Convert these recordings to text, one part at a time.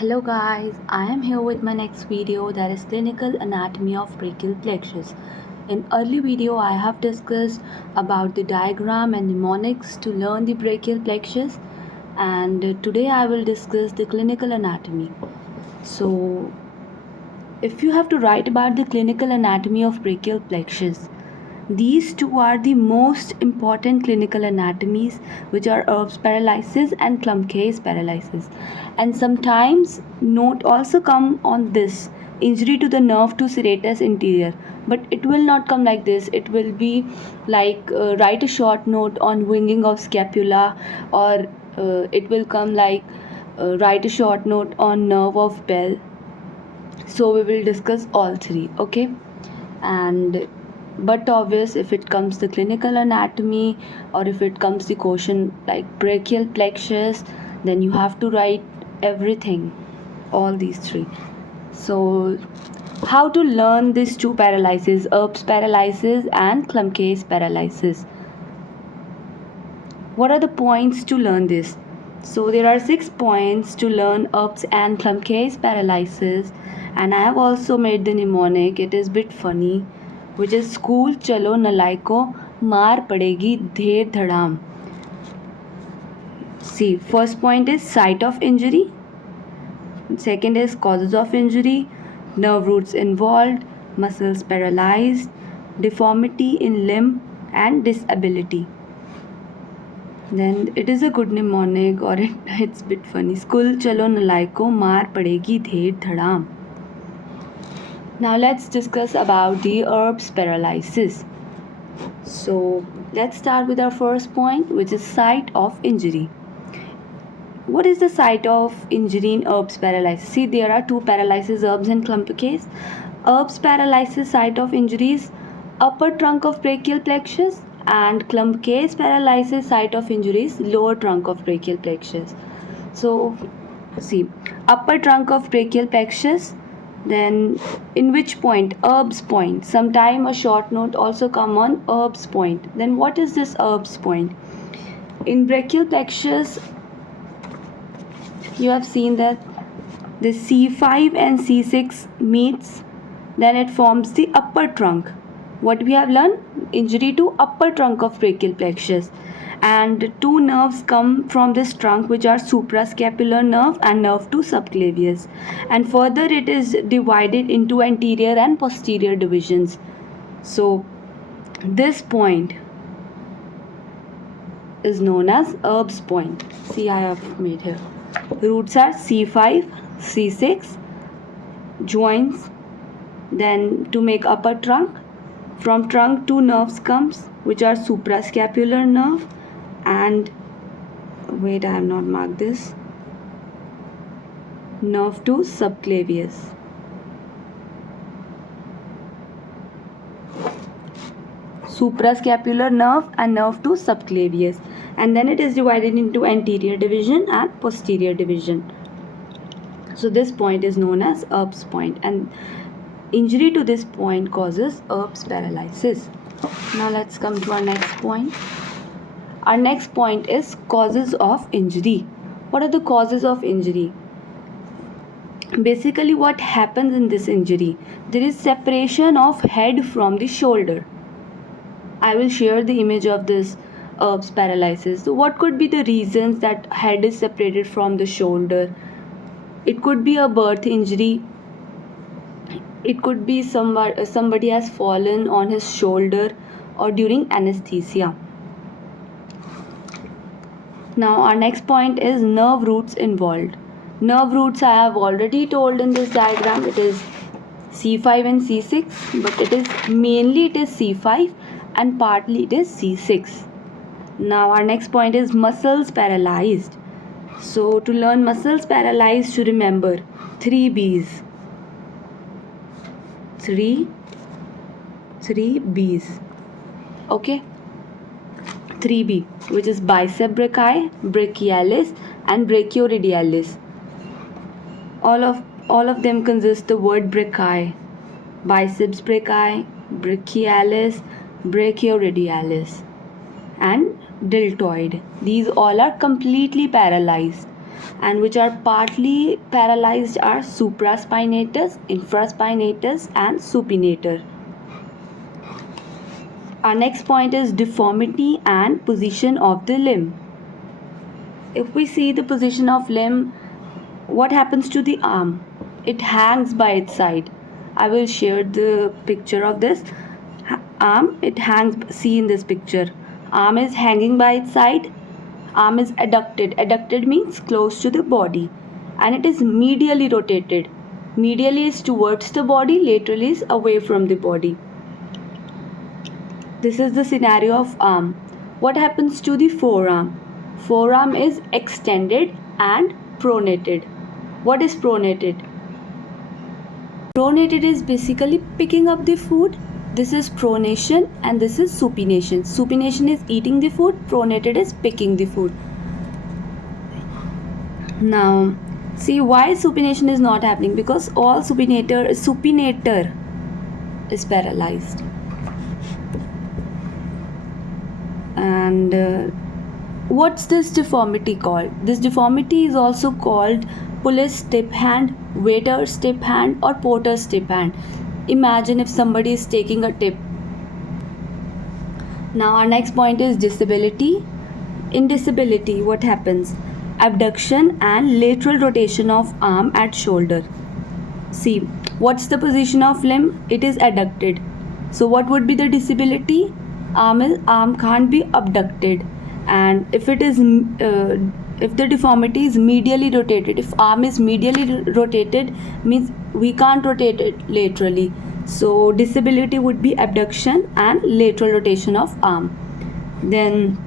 Hello guys, I am here with my next video, that is clinical anatomy of brachial plexus. In early video I have discussed about the diagram and mnemonics to learn the brachial plexus, and today I will discuss the clinical anatomy. So if you have to write about the clinical anatomy of brachial plexus, these two are the most important clinical anatomies, which are Erb's paralysis and Klumpke's paralysis. And sometimes note also come on this injury to the nerve to serratus anterior, but it will not come like this. It will be like write a short note on winging of scapula, or it will come like write a short note on nerve of bell. So we will discuss all three, okay? And but obvious, if it comes the clinical anatomy, or if it comes the question like brachial plexus, then you have to write everything, all these three. So how to learn these two paralysis, Erb's paralysis and Klumpke's paralysis? What are the points to learn this? So there are 6 points to learn Erb's and Klumpke's paralysis, and I have also made the mnemonic. It is bit funny, which is school chalo nalaiko maar padegi dher dhadam. See, first point is site of injury, second is causes of injury, nerve roots involved, muscles paralyzed, deformity in limb, and disability. Then it is a good mnemonic, or it's a bit funny. School chalo nalaiko maar padegi dher dhadam. Now let's discuss about the Erb's paralysis. So let's start with our first point, which is site of injury. What is the site of injury in Erb's paralysis? See, there are two paralysis, Erb's and Klumpke's. Erb's paralysis site of injury is upper trunk of brachial plexus, and Klumpke's paralysis site of injury is lower trunk of brachial plexus. So see, upper trunk of brachial plexus, then in which point? Erb's point. Sometime a short note also come on Erb's point. Then what is this Erb's point? In brachial plexus, you have seen that the C5 and C6 meets, then it forms the upper trunk. What we have learned? Injury to upper trunk of brachial plexus, and two nerves come from this trunk, which are suprascapular nerve and nerve to subclavius, and further it is divided into anterior and posterior divisions. So this point is known as Erb's point. See, I have made here. Roots are C5, C6, joins, then to make upper trunk. From trunk two nerves comes, which are suprascapular nerve and wait, I have not marked this, nerve to subclavius. Suprascapular nerve and nerve to subclavius, and then it is divided into anterior division and posterior division. So this point is known as Erb's point, and injury to this point causes Erb's paralysis. Now let's come to our next point. Our next point is causes of injury. What are the causes of injury? Basically, what happens in this injury? There is separation of head from the shoulder. I will share the image of this Erb's paralysis. So what could be the reasons that head is separated from the shoulder? It could be a birth injury. It could be somebody has fallen on his shoulder, or during anesthesia. Now our next point is nerve roots involved. Nerve roots I have already told in this diagram. It is C5 and C6, but it is C5 and partly it is C6. Now our next point is muscles paralyzed. So to learn muscles paralyzed, to remember 3 B's. 3 B's. Okay, 3B, which is bicep brachii, brachialis, and brachioradialis. All of them consist the word brachii. Biceps brachii, brachialis, brachioradialis, and deltoid. These all are completely paralyzed. and which are partly paralyzed are supraspinatus, infraspinatus, and supinator. Our next point is deformity and position of the limb. If we see the position of limb, what happens to the arm? It hangs by its side. I will share the picture of this. Arm, it hangs, see in this picture. Arm is hanging by its side. Arm is adducted. Adducted means close to the body. And it is medially rotated. Medially is towards the body, laterally is away from the body. This is the scenario of arm. What happens to the forearm? Forearm is extended and pronated. What is pronated? Pronated is basically picking up the food. This is pronation and this is supination. Supination is eating the food, pronated is picking the food. Now, see why supination is not happening, because all supinator is paralyzed. And what's this deformity called? This deformity is also called puller's step hand, waiter's step hand, or porter's step hand. Imagine if somebody is taking a tip. Now our next point is disability. In disability, what happens? Abduction and lateral rotation of arm at shoulder. See, what's the position of limb? It is adducted. So what would be the disability? Arm can't be abducted, and if it is if the deformity is medially rotated, if arm is medially rotated, means we can't rotate it laterally. So disability would be abduction and lateral rotation of arm. Then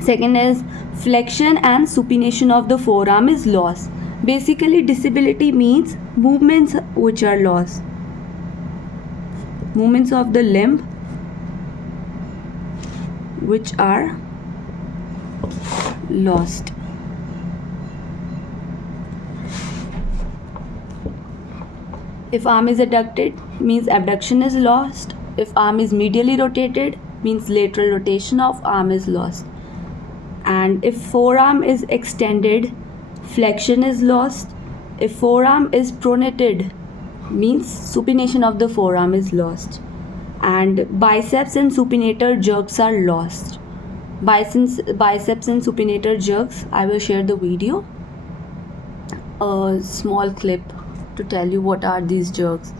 second is flexion and supination of the forearm is lost. Basically disability means movements which are lost, movements of the limb which are lost. If arm is adducted, means abduction is lost. If arm is medially rotated, means lateral rotation of arm is lost. And if forearm is extended, flexion is lost. If forearm is pronated, means supination of the forearm is lost. And biceps and supinator jerks are lost. Biceps and supinator jerks, I will share the video, a small clip to tell you what are these jerks.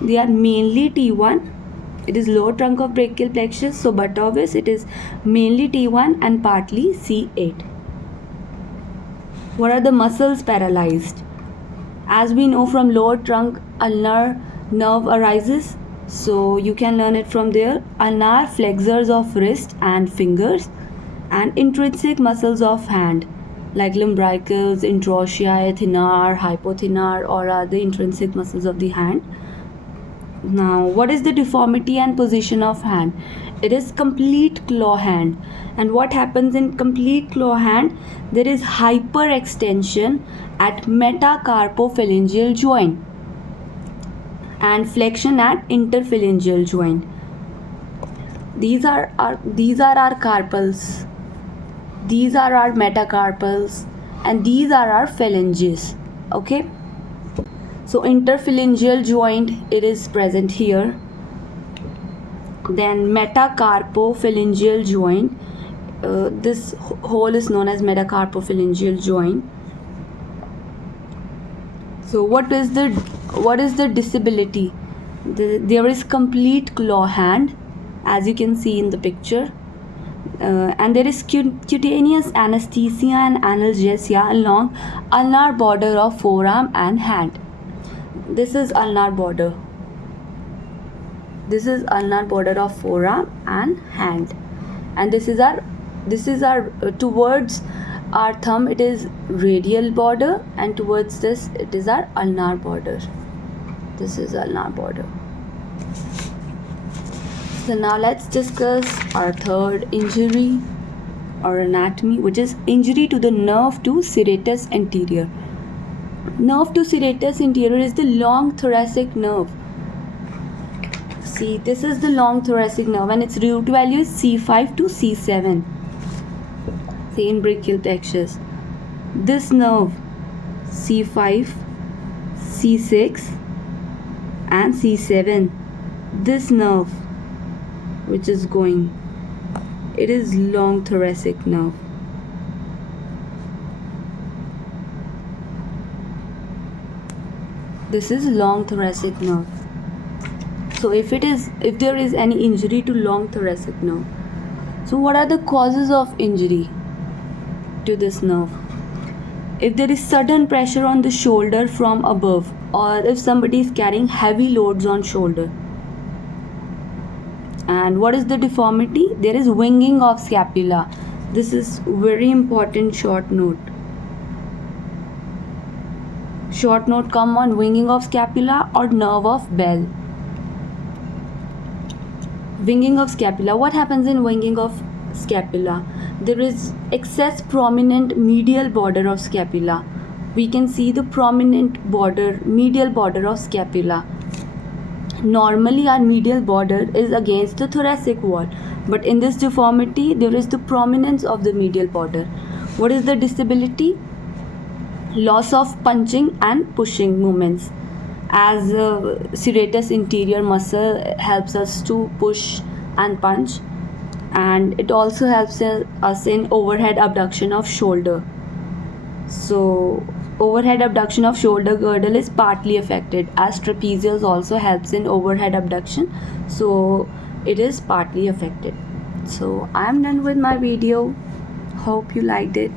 They are mainly T1. It is lower trunk of brachial plexus, so but obvious it is mainly T1 and partly C8. What are the muscles paralyzed? As we know from lower trunk, ulnar nerve arises, so you can learn it from there. Ulnar flexors of wrist and fingers, and intrinsic muscles of hand like lumbricals, interossei, thenar, hypothenar, or are the intrinsic muscles of the hand. Now, what is the deformity and position of hand? It is complete claw hand. And what happens in complete claw hand? There is hyperextension at metacarpophalangeal joint and flexion at interphalangeal joint. These are our carpals. These are our metacarpals, and these are our phalanges. Okay. So interphalangeal joint, it is present here. Then metacarpophalangeal joint, this hole is known as metacarpophalangeal joint. So what is the disability? There is complete claw hand, as you can see in the picture, and there is cutaneous anesthesia and analgesia along ulnar border of forearm and hand. This is ulnar border. This is ulnar border of forearm and hand, and this is our towards our thumb it is radial border, and towards this it is our ulnar border. This is ulnar border. So now let's discuss our third injury or anatomy, which is injury to the nerve to serratus anterior. Nerve to serratus anterior is the long thoracic nerve. See, this is the long thoracic nerve, and its root value is C5 to C7. See, in brachial plexus, this nerve C5, C6 and C7, this nerve which is going, it is long thoracic nerve. This is long thoracic nerve. So if there is any injury to long thoracic nerve, so what are the causes of injury to this nerve? If there is sudden pressure on the shoulder from above, or if somebody is carrying heavy loads on shoulder. And what is the deformity? There is winging of scapula. This is very important short note. Short note come on winging of scapula or nerve of Bell. Winging of scapula. What happens in winging of scapula? There is excess prominent medial border of scapula. We can see the prominent border, medial border of scapula. Normally our medial border is against the thoracic wall, but in this deformity there is the prominence of the medial border. What is the disability? Loss of punching and pushing movements, as serratus anterior muscle helps us to push and punch, and it also helps us in overhead abduction of shoulder. So overhead abduction of shoulder girdle is partly affected, as trapezius also helps in overhead abduction, so it is partly affected. So I am done with my video. Hope you liked it.